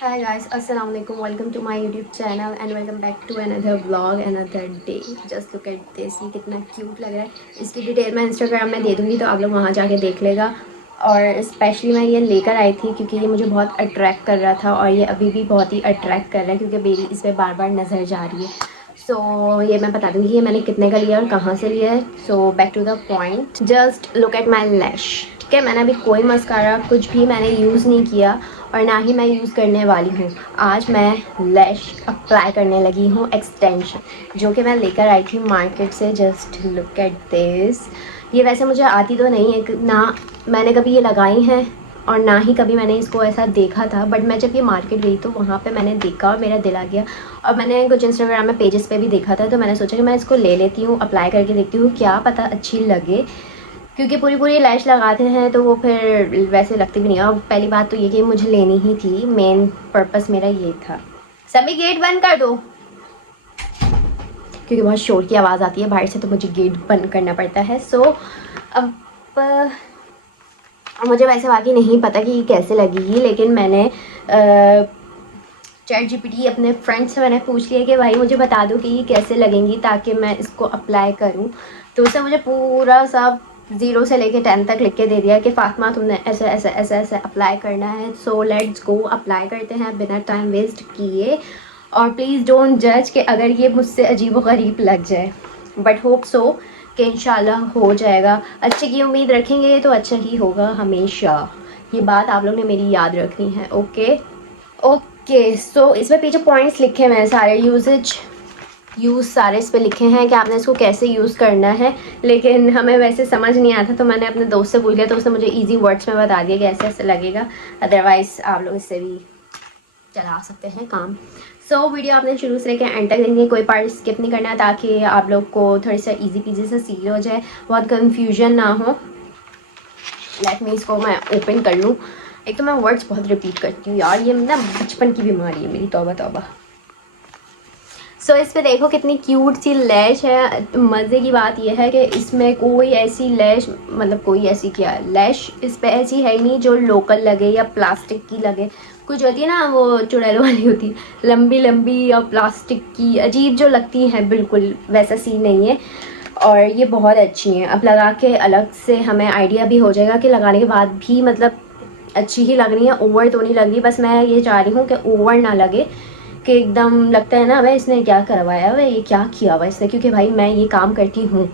Hi guys, Assalamualaikum. Welcome to my YouTube channel and welcome back to another vlog, another day. Just look at this, ये कितना cute लग रहा है। इसकी detail मैं Instagram में दे दूँगी तो आप लोग वहाँ जाके देख लेगा। और स्पेशली मैं ये लेकर आई थी क्योंकि ये मुझे बहुत अट्रैक्ट कर रहा था और ये अभी भी बहुत ही अट्रैक्ट कर रहा है क्योंकि मेरी इस पर बार बार नज़र जा रही है। सो ये मैं बता दूँगी ये मैंने कितने का लिया और कहाँ से लिया है। So back to the point, just look at my lash. ठीक है, मैंने अभी कोई मस्कारा कुछ भी मैंने यूज़ नहीं किया और ना ही मैं यूज़ करने वाली हूँ। आज मैं लैश अप्लाई करने लगी हूँ, एक्सटेंशन जो कि मैं लेकर आई थी मार्केट से। Just look at this. ये वैसे मुझे आती तो नहीं है, ना मैंने कभी ये लगाई हैं और ना ही कभी मैंने इसको ऐसा देखा था। बट मैं जब ये मार्केट गई तो वहाँ पे मैंने देखा और मेरा दिल आ गया। और मैंने कुछ इंस्टाग्राम में पेजेस पे भी देखा था तो मैंने सोचा कि मैं इसको ले लेती हूँ, अप्लाई करके देखती हूँ, क्या पता अच्छी लगे। क्योंकि पूरी पूरी लैश लगाते हैं तो वो फिर वैसे लगती भी नहीं है। और पहली बात तो ये कि मुझे लेनी ही थी, मेन पर्पस मेरा ये था। सभी गेट बंद कर दो क्योंकि बहुत शोर की आवाज़ आती है बाहर से तो मुझे गेट बंद करना पड़ता है। सो अब मुझे वैसे वाकई नहीं पता कि ये कैसे लगेगी, लेकिन मैंने चैट जीपीटी अपने फ्रेंड से मैंने पूछ लिया कि भाई मुझे बता दो कि ये कैसे लगेंगी ताकि मैं इसको अप्लाई करूं। तो उसने मुझे पूरा सब 0 से लेके 10 तक लिख के दे दिया कि फातिमा तुमने ऐसे ऐसे ऐसे ऐसे अप्लाई करना है। सो लेट्स गो, अप्लाई करते हैं बिना टाइम वेस्ट किए। और प्लीज़ डोंट जज कि अगर ये मुझसे अजीब व गरीब लग जाए, बट होप सो कि इंशाल्लाह हो जाएगा। अच्छे की उम्मीद रखेंगे तो अच्छा ही होगा हमेशा। ये बात आप लोग ने मेरी याद रखनी है। Okay okay. सो इसमें पीछे पॉइंट्स लिखे हुए हैं सारे, यूज़ सारे इस पे लिखे हैं कि आपने इसको कैसे यूज़ करना है। लेकिन हमें वैसे समझ नहीं आता तो मैंने अपने दोस्त से पूछ लिया तो उसने मुझे इजी वर्ड्स में बता दिया कि ऐसे ऐसे लगेगा। अदरवाइज़ आप लोग इससे भी चला सकते हैं काम। सो वीडियो आपने शुरू से लेकर एंड तक देखनी, कोई पार्ट स्किप नहीं करना ताकि आप लोग को थोड़ी सा इजी पीजी से सीख हो जाए, बहुत कन्फ्यूजन ना हो। लेट मी इसको मैं ओपन कर लूँ। एक तो मैं वर्ड्स बहुत रिपीट करती हूँ यार, ये ना बचपन की बीमारी है मेरी, तौबा तौबा। सो इस पे देखो कितनी क्यूट सी लैश है। मज़े की बात यह है कि इसमें कोई ऐसी लैश, मतलब कोई ऐसी क्या लैश इस पे ऐसी है ही नहीं जो लोकल लगे या प्लास्टिक की लगे। कुछ होती है ना वो चुड़ैलों वाली होती है, लंबी लंबी और प्लास्टिक की अजीब जो लगती हैं, बिल्कुल वैसा सीन नहीं है। और ये बहुत अच्छी हैं। अब लगा के अलग से हमें आइडिया भी हो जाएगा कि लगाने के बाद भी मतलब अच्छी ही लग रही है, ओवर तो नहीं लग रही। बस मैं ये चाह रही हूँ कि ओवर ना लगे कि एकदम लगता है ना भाई इसने क्या करवाया हुआ, ये क्या किया हुआ इसने। क्योंकि भाई मैं ये काम करती हूँ,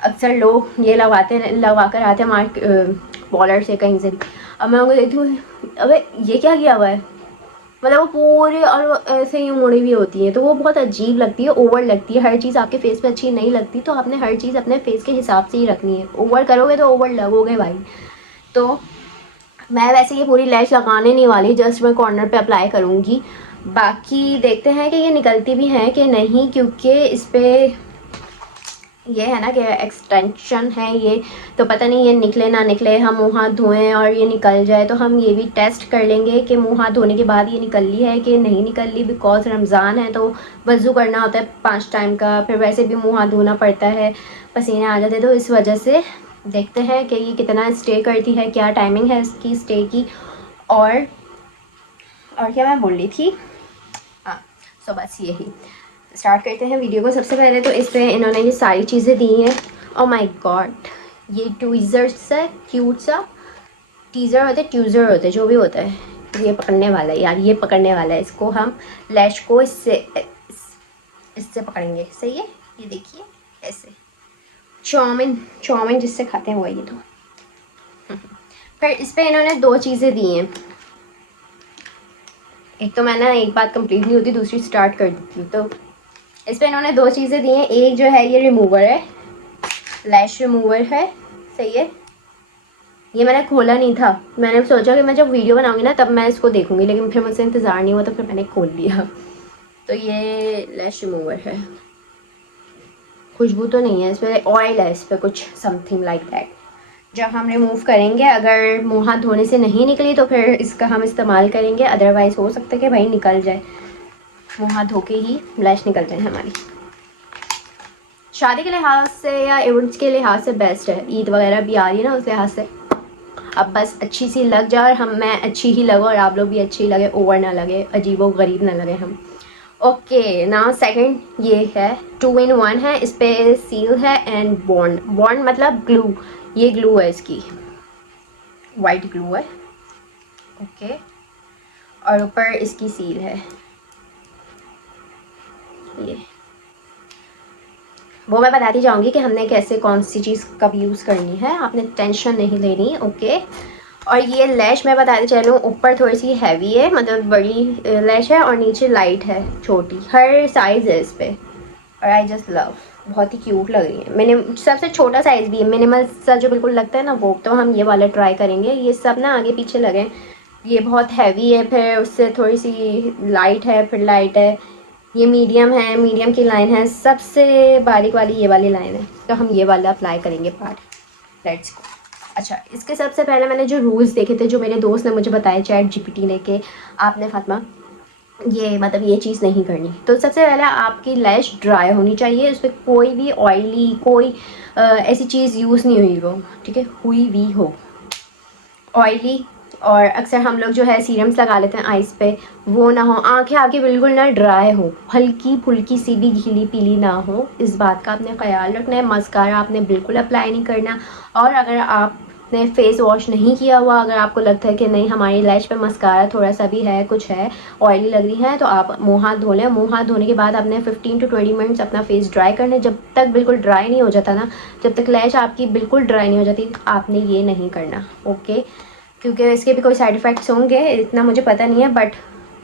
अक्सर लोग ये लगवा कर आते हैं बॉलर से कहीं से भी। अब मैं उनको देखती हूँ, अबे ये क्या किया हुआ है, मतलब वो पूरे और वो ऐसे ही मुड़ी हुई होती है तो वो बहुत अजीब लगती है, ओवर लगती है। हर चीज़ आपके फेस पे अच्छी नहीं लगती तो आपने हर चीज़ अपने फेस के हिसाब से ही रखनी है। ओवर करोगे तो ओवर लगोगे भाई। तो मैं वैसे ये पूरी लैश लगाने नहीं वाली, जस्ट मैं कॉर्नर पे अप्लाई करूँगी। बाकी देखते हैं कि ये निकलती भी हैं कि नहीं, क्योंकि इस पर ये है ना कि एक्सटेंशन है ये, तो पता नहीं ये निकले ना निकले, हम मुँह हाथ धोएं और ये निकल जाए। तो हम ये भी टेस्ट कर लेंगे कि मुँह हाथ धोने के बाद ये निकल ली है कि नहीं निकल ली। बिकॉज रमज़ान है तो वज़ू करना होता है 5 टाइम का, फिर वैसे भी मुँह हाथ धोना पड़ता है, पसीने आ जाते, तो इस वजह से देखते हैं कि ये कितना स्टे करती है, क्या टाइमिंग है इसकी स्टे की। और क्या मैं बोल रही थी, हाँ। सो बस यही स्टार्ट करते हैं वीडियो को। सबसे पहले तो इस पे इन्होंने ये सारी चीज़ें दी हैं। ओ माय गॉड, ये ट्वीज़र्स है, क्यूट सा ट्यूज़र होते जो भी होता है। ये पकड़ने वाला है यार, ये पकड़ने वाला है। इसको हम लैश को इससे पकड़ेंगे, सही है। ये देखिए ऐसे चाउमीन जिससे खाते हैं वो ये। तो फिर इस पे इन्होंने 2 चीज़ें दी हैं। एक तो मैंने एक बात कंप्लीट नहीं होती दूसरी स्टार्ट कर देती हूँ। तो इस पर इन्होंने 2 चीज़ें दी हैं। एक जो है ये रिमूवर है, लैश रिमूवर है, सही है। ये मैंने खोला नहीं था, मैंने सोचा कि मैं जब वीडियो बनाऊंगी ना तब मैं इसको देखूंगी, लेकिन फिर मुझसे इंतज़ार नहीं हुआ तो फिर मैंने खोल लिया। तो ये लैश रिमूवर है। खुशबू तो नहीं है, इस पर ऑयल है, इस पर कुछ समथिंग लाइक दैट। जब हम रिमूव करेंगे, अगर मुँह हाथ धोने से नहीं निकली तो फिर इसका हम इस्तेमाल करेंगे। अदरवाइज़ हो सकता है कि भाई निकल जाए, मुँह हाथ धो के ही लैश निकल जाए हमारी। शादी के लिहाज से या इवेंट्स के लिहाज से बेस्ट है। ईद वगैरह भी आ रही है ना, उस लिहाज से अब बस अच्छी सी लग जाए और मैं अच्छी ही लगूँ और आप लोग भी अच्छी लगे, ओवर ना लगे, अजीबो गरीब ना लगे हम। ओके ना सेकंड ये है 2 in 1 है, इस पे सील है एंड बॉन्ड। बॉन्ड मतलब ग्लू, ये ग्लू है, इसकी वाइट ग्लू है। ओके और ऊपर इसकी सील है ये। वो मैं बताती जाऊंगी कि हमने कैसे कौन सी चीज़ कब यूज़ करनी है, आपने टेंशन नहीं लेनी। ओके और ये लैश मैं बताती चलूँ, ऊपर थोड़ी सी हैवी है, मतलब बड़ी लैश है और नीचे लाइट है, छोटी, हर साइज़ है इस पर। और आई जस्ट लव, बहुत ही क्यूट लग रही है। मैंने सबसे छोटा साइज़ भी है, मिनिमल सा जो बिल्कुल लगता है ना वो, तो हम ये वाला ट्राई करेंगे। ये सब ना आगे पीछे लगे, ये बहुत हैवी है, फिर उससे थोड़ी सी लाइट है, फिर लाइट है, ये मीडियम है, मीडियम की लाइन है, सबसे बारीक वाली ये वाली लाइन है, तो हम ये वाला अप्लाई करेंगे पार्ट। Let's go. अच्छा, इसके सबसे पहले मैंने जो रूल्स देखे थे, जो मेरे दोस्त ने मुझे बताया चैट जीपीटी ने, कि आपने फातिमा ये मतलब ये चीज़ नहीं करनी। तो सबसे पहले आपकी लैश ड्राई होनी चाहिए, उस पर कोई भी ऑयली कोई ऐसी चीज़ यूज़ नहीं हुई हो, ठीक है, हुई भी हो ऑयली। और अक्सर हम लोग जो है सीरम्स लगा लेते हैं आइज़ पे, वो ना हो। आंखें आपकी बिल्कुल ना ड्राई हो, हल्की फुल्की सी भी गीली पीली ना हो, इस बात का आपने ख्याल रखना है। मस्कारा आपने बिल्कुल अप्लाई नहीं करना। और अगर आपने फेस वॉश नहीं किया हुआ, अगर आपको लगता है कि नहीं हमारी लैश पे मस्कारा थोड़ा सा भी है, कुछ है, ऑयली लग रही है, तो आप मुँह हाथ धो लें। मुँह हाथ धोने के बाद आपने 15 to 20 मिनट्स अपना फेस ड्राई करना है। जब तक बिल्कुल ड्राई नहीं हो जाता ना, जब तक लैश आपकी बिल्कुल ड्राई नहीं हो जाती, आपने ये नहीं करना। ओके, क्योंकि इसके भी कोई साइड इफ़ेक्ट्स होंगे, इतना मुझे पता नहीं है, बट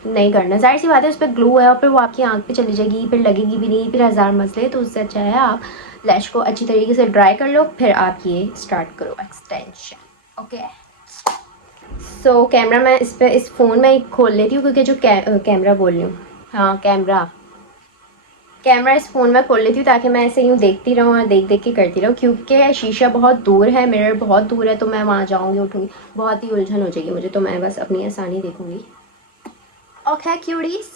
नहीं करना। जाहिर सी बात है, उस पर ग्लू है और फिर वो आपकी आंख पे चली जाएगी, फिर लगेगी भी नहीं, फिर हज़ार मसले। तो उससे अच्छा है आप लैश को अच्छी तरीके से ड्राई कर लो, फिर आप ये स्टार्ट करो एक्सटेंशन। ओके सो कैमरा मैं इस फ़ोन में खोल लेती हूँ, क्योंकि जो कैमरा बोल रही हूँ, हाँ कैमरा इस फ़ोन में खोल लेती हूँ, ताकि मैं ऐसे यूँ देखती रहूँ और देख देख के करती रहूँ। क्योंकि शीशा बहुत दूर है, मिरर बहुत दूर है, तो मैं वहाँ जाऊँगी उठूँगी, बहुत ही उलझन हो जाएगी मुझे, तो मैं बस अपनी आसानी देखूँगी। Okay cuties.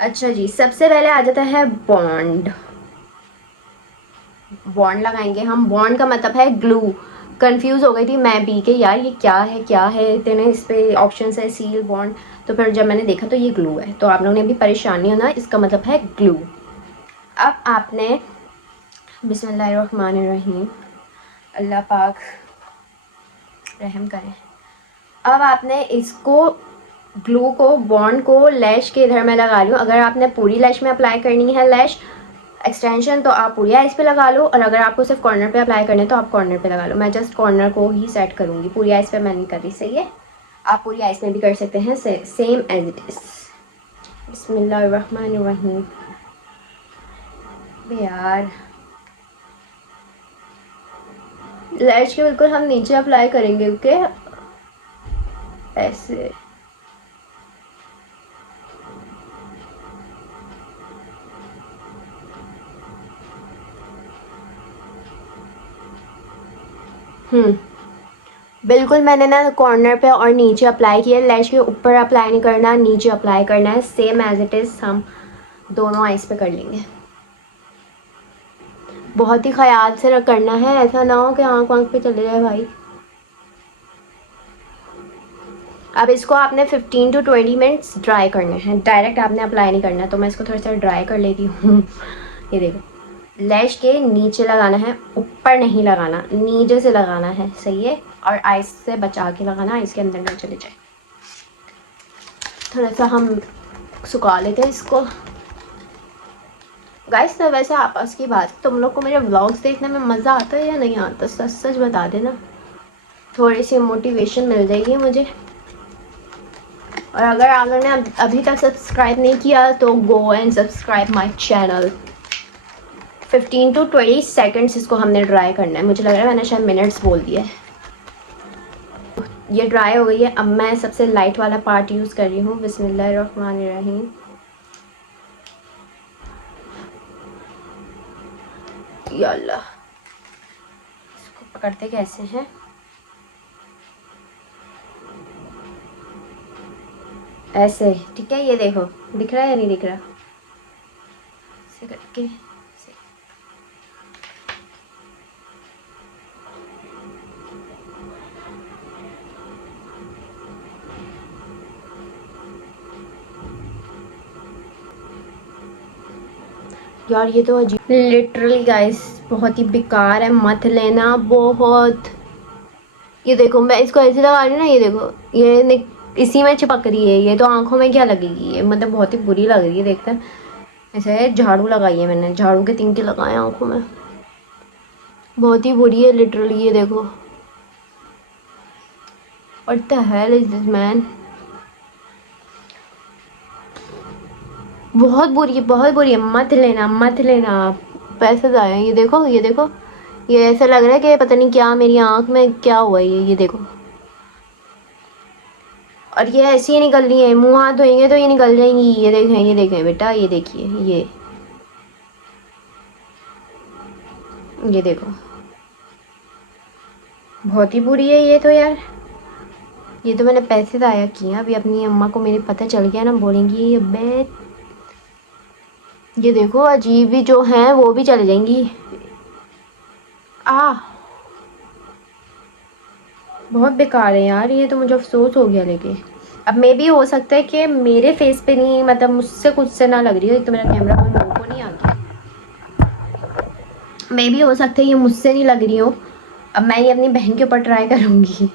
अच्छा जी, सबसे पहले आ जाता है बॉन्ड। बॉन्ड लगाएंगे हम। बॉन्ड का मतलब है ग्लू। कंफ्यूज हो गई थी मैं भी कि यार ये क्या है, इतने इस पे ऑप्शन है, सील, बॉन्ड। तो फिर जब मैंने देखा तो ये ग्लू है, तो आप लोगों ने भी परेशानी होना, इसका मतलब है ग्लू। अब आपने बिस्मिल्लाहिर्रहमानिर्रहीम, अल्लाह पाक रहम करें। अब आपने इसको ग्लू को, बॉन्ड को लैश के इधर मैं लगा रही हूँ। अगर आपने पूरी लैश में अप्लाई करनी है लैश एक्सटेंशन, तो आप पूरी आइज़ पे लगा लो, और अगर आपको सिर्फ कॉर्नर पे अप्लाई करने तो आप कॉर्नर पे लगा लो। मैं जस्ट कॉर्नर को ही सेट करूँगी, पूरी आइज़ पे मैं नहीं कर रही। सही है, आप पूरी आइज़ में भी कर सकते हैं, सेम एज इट इज़। बिस्मिल्लाहिर्रहमानिर्रहीम। यार लैश के बिल्कुल हम नीचे अप्लाई करेंगे, ओके, ऐसे। बिल्कुल मैंने ना कॉर्नर पे और नीचे अप्लाई किया, लैश के ऊपर अप्लाई नहीं करना, नीचे अप्लाई करना है, सेम एज इट इज़ हम दोनों आइज़ पे कर लेंगे। बहुत ही ख्याल से करना है, ऐसा ना हो कि आँख वाँख पे चले जाए भाई। अब इसको आपने 15 to 20 मिनट्स ड्राई करने हैं, डायरेक्ट आपने अप्लाई नहीं करना। तो मैं इसको थोड़ा सा ड्राई कर लेती हूँ। ये देखो, लैश के नीचे लगाना है, ऊपर नहीं लगाना, नीचे से लगाना है, सही है। और आइस से बचा के लगाना, आइस के अंदर ना चले जाए। थोड़ा सा हम सुखा लेते हैं इसको। गाइस तो वैसे आपस की बात, तुम लोग को मेरे व्लॉग्स देखने में मज़ा आता है या नहीं आता, सच सच बता देना, थोड़ी सी मोटिवेशन मिल जाएगी मुझे। और अगर आप लोगों ने अभी तक सब्सक्राइब नहीं किया तो go and subscribe my channel. 15 to 20 seconds इसको हमने ड्राई करना है। मुझे लग रहा है मैंने शायद मिनट्स बोल दिया है। ये ड्राई हो गई है। अब मैं सबसे लाइट वाला पार्ट यूज़ कर रही हूँ। बिस्मिल्लाहिर्रहमानिर्रहीम। या अल्लाह, इसको पकड़ते कैसे हैं? ऐसे, ठीक है, ये देखो दिख रहा है या नहीं दिख रहा? ऐसे करके ऐसे। यार ये तो अजीब, लिटरली गाइस बहुत ही बेकार है, मत लेना बहुत। ये देखो मैं इसको ऐसे लगा रही हूँ ना, ये देखो इसी में चिपक रही है, ये तो आंखों में क्या लगेगी, ये मतलब बहुत ही बुरी लग रही है देखते हैं। ऐसे झाड़ू लगाई है मैंने, झाड़ू के तिनके लगाए आंखों में, बहुत ही बुरी है लिटरली। ये देखो what the hell is this man, बहुत बुरी है, बहुत बुरी है, मत लेना मत लेना, पैसे जाए। ये देखो ये देखो, ये ऐसा लग रहा है कि पता नहीं क्या मेरी आंख में क्या हुआ है, ये देखो। और ये ऐसी ही निकल रही है, मुंह हाथ धोएंगे तो ये निकल जाएंगी। ये देखें बेटा, ये देखिए, ये देखो, बहुत ही बुरी है ये तो यार। ये तो मैंने पैसे ज़ाया किए, अभी अपनी अम्मा को मेरे पता चल गया ना, बोलेंगी अबे। ये देखो अजीब भी जो हैं वो भी चले जाएंगी। आ बहुत बेकार है यार, ये तो मुझे अफसोस हो गया लेके। अब मे भी हो सकता है कि मेरे फेस पे नहीं, मतलब मुझसे खुद से ना लग रही हो, एक तो मेरा कैमरा लोगों को नहीं आता, मे भी हो सकता है ये मुझसे नहीं लग रही हो। अब मैं ये अपनी बहन के ऊपर ट्राई करूँगी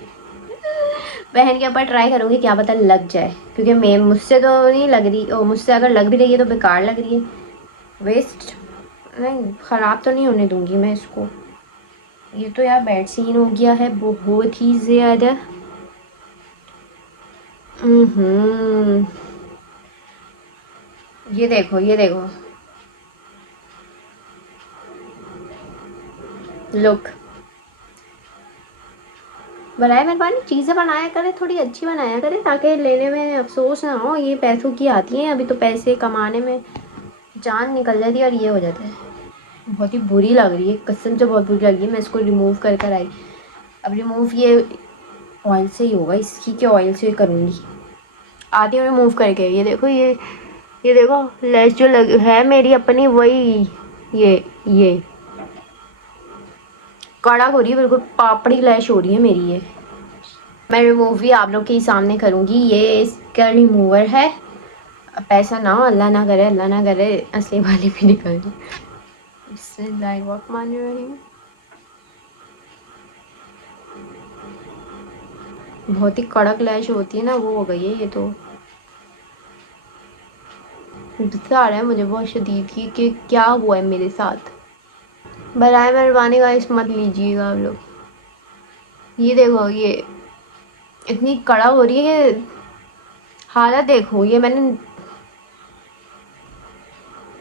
बहन के ऊपर ट्राई करूँगी, क्या पता लग जाए, क्योंकि मैं मुझसे तो नहीं लग रही, ओ मुझसे अगर लग भी रही है तो बेकार लग रही है, वेस्ट। नहीं ख़राब तो नहीं होने दूँगी मैं इसको। ये तो यार बैड सीन हो गया है बहुत ही ज़्यादा। हम्म, ये देखो ये देखो, लुक। बनाए मेहरबानी चीज़ें बनाया करे, थोड़ी अच्छी बनाया करे, ताकि लेने में अफसोस ना हो। ये पैसों की आती हैं, अभी तो पैसे कमाने में जान निकल जाती है और ये हो जाता है। बहुत ही बुरी लग रही है कसम से, बहुत बुरी लग रही है। मैं इसको रिमूव कर कर आई, अब रिमूव ये ऑयल से ही होगा, इसकी के ऑयल से करूँगी। आती हूँ रिमूव करके। ये देखो लैश जो लग है मेरी अपनी, वही ये कड़क हो रही है बिल्कुल, पापड़ी लैश हो रही है मेरी ये। मैं रिमूव भी आप लोग के ही सामने करूँगी। ये इसका रिमूवर है, अब पैसा ना हो, अल्लाह ना करे, अल्लाह ना करे असली वाली भी निकल जाए। इससे लाइट वर्क मान रही हूँ, बहुत ही कड़क लैश होती है ना, वो हो गई है ये तो। गुस्सा आ रहा है मुझे बहुत शदीद की कि क्या हुआ है मेरे साथ। बराए मेहरबानी गाइस मत लीजिएगा आप लोग। ये देखो ये इतनी कड़ा हो रही है, हालत देखो ये मैंने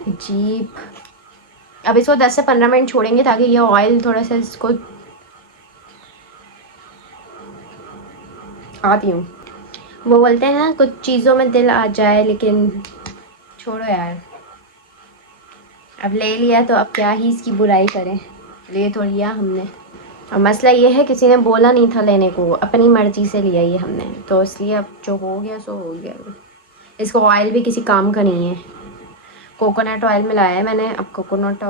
अजीब। अब इसको 10 से 15 मिनट छोड़ेंगे ताकि ये ऑयल थोड़ा सा इसको, आती हूँ। वो बोलते हैं ना कुछ चीज़ों में दिल आ जाए, लेकिन छोड़ो यार, अब ले लिया तो अब क्या ही इसकी बुराई करें, ले तो लिया हमने। और मसला ये है किसी ने बोला नहीं था लेने को, अपनी मर्ज़ी से लिया ये हमने, तो इसलिए अब जो हो गया सो हो गया। इसको ऑयल भी किसी काम का नहीं है, कोकोनट ऑयल मिलाया है मैंने, अब कोकोनट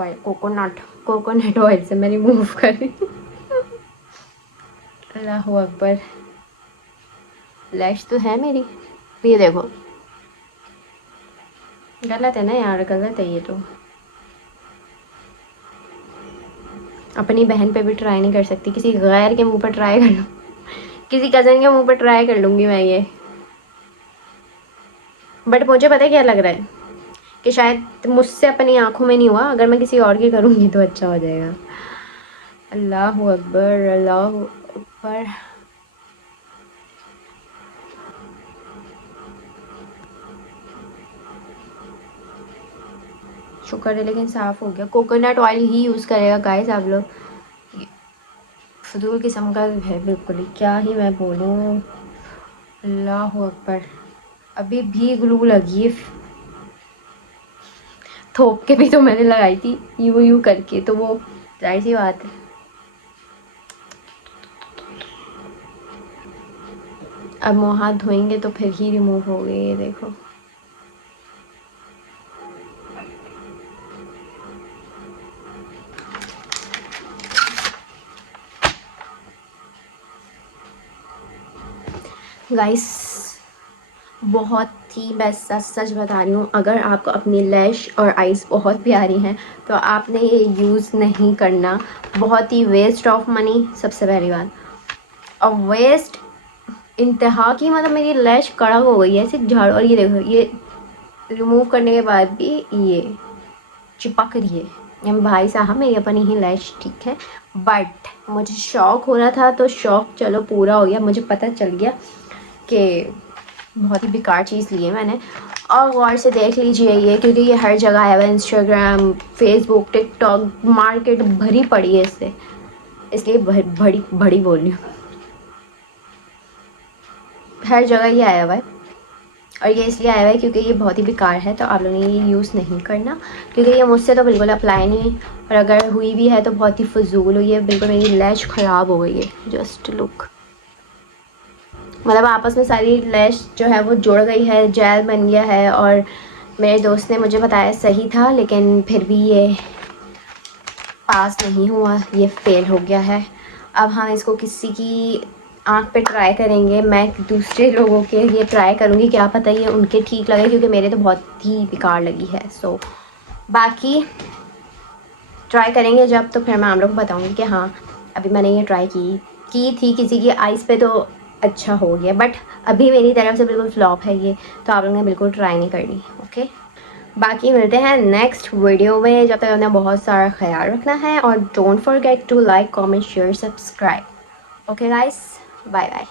ऑयल से मैं रिमूव कर रही हूँ। अल्लाह अकबर, लैश तो है मेरी, ये देखो गलत है ना यार, गलत है ये तो। अपनी बहन पे भी ट्राई नहीं कर सकती, किसी गैर के मुंह पर ट्राई कर लूँ, किसी कज़न के मुंह पर ट्राई कर लूँगी मैं ये। बट मुझे पता है क्या लग रहा है कि शायद मुझसे अपनी आंखों में नहीं हुआ, अगर मैं किसी और की करूँगी तो अच्छा हो जाएगा। अल्लाह अकबर, अल्लाह अकबर। शुक्र है लेकिन साफ़ हो गया। कोकोनट ऑयल ही यूज़ करेगा गाइस आप लोग, फजूल किस्म का है बिल्कुल ही, क्या ही मैं बोलूँ। अल्लाह अकबर, अभी भी ग्लू लगी है, थोक के भी तो मैंने लगाई थी यूं करके, तो वो जाहिर सी बात है। अब मुँह हाथ धोएंगे तो फिर ही रिमूव हो गए, ये देखो। गाइस बहुत ही, मैं सच सच बता रही हूँ, अगर आपको अपनी लैश और आइज़ बहुत प्यारी हैं तो आपने ये यूज़ नहीं करना। बहुत ही वेस्ट ऑफ मनी सबसे पहली बात, और वेस्ट इंतहा की, मतलब मेरी लैश कड़क हो गई है ऐसे झाड़, और ये देखो ये रिमूव करने के बाद भी ये चिपक रही है। ये भाई साहब मेरी अपनी ही लैश ठीक है, बट मुझे शौक हो रहा था तो शौक चलो पूरा हो गया। मुझे पता चल गया कि बहुत ही बेकार चीज़ ली है मैंने। और गौर से देख लीजिए ये, क्योंकि ये हर जगह आया हुआ है, इंस्टाग्राम, फेसबुक, टिकटॉक, मार्केट भरी पड़ी है इससे, इसलिए बड़ी बड़ी बोल रही हूँ, हर जगह ये आया हुआ है। और ये इसलिए आया हुआ है क्योंकि ये बहुत ही बेकार है, तो आप लोगों ने ये यूज़ नहीं करना, क्योंकि ये मुझसे तो बिल्कुल अप्लाई नहीं, और अगर हुई भी है तो बहुत ही फजूल हुई है, बिल्कुल मेरी लैश ख़राब हो गई है। जस्ट लुक, मतलब आपस में सारी लैश जो है वो जुड़ गई है, जेल बन गया है। और मेरे दोस्त ने मुझे बताया सही था, लेकिन फिर भी ये पास नहीं हुआ, ये फेल हो गया है। अब हम इसको किसी की आँख पे ट्राई करेंगे, मैं दूसरे लोगों के ये ट्राई करूँगी, क्या पता ये उनके ठीक लगे, क्योंकि मेरे तो बहुत ही बेकार लगी है। सो बाकी ट्राई करेंगे जब, तो फिर मैं आप लोग को बताऊँगी कि हाँ अभी मैंने ये ट्राई की थी किसी की आइज़ पे, तो अच्छा हो गया, बट अभी मेरी तरफ से बिल्कुल फ्लॉप है ये, तो आप लोगों ने बिल्कुल ट्राई नहीं करनी। ओके, बाकी मिलते हैं नेक्स्ट वीडियो में, जब तक अपना बहुत सारा ख्याल रखना है, और don't forget to like, comment, share, subscribe. Okay guys, bye bye.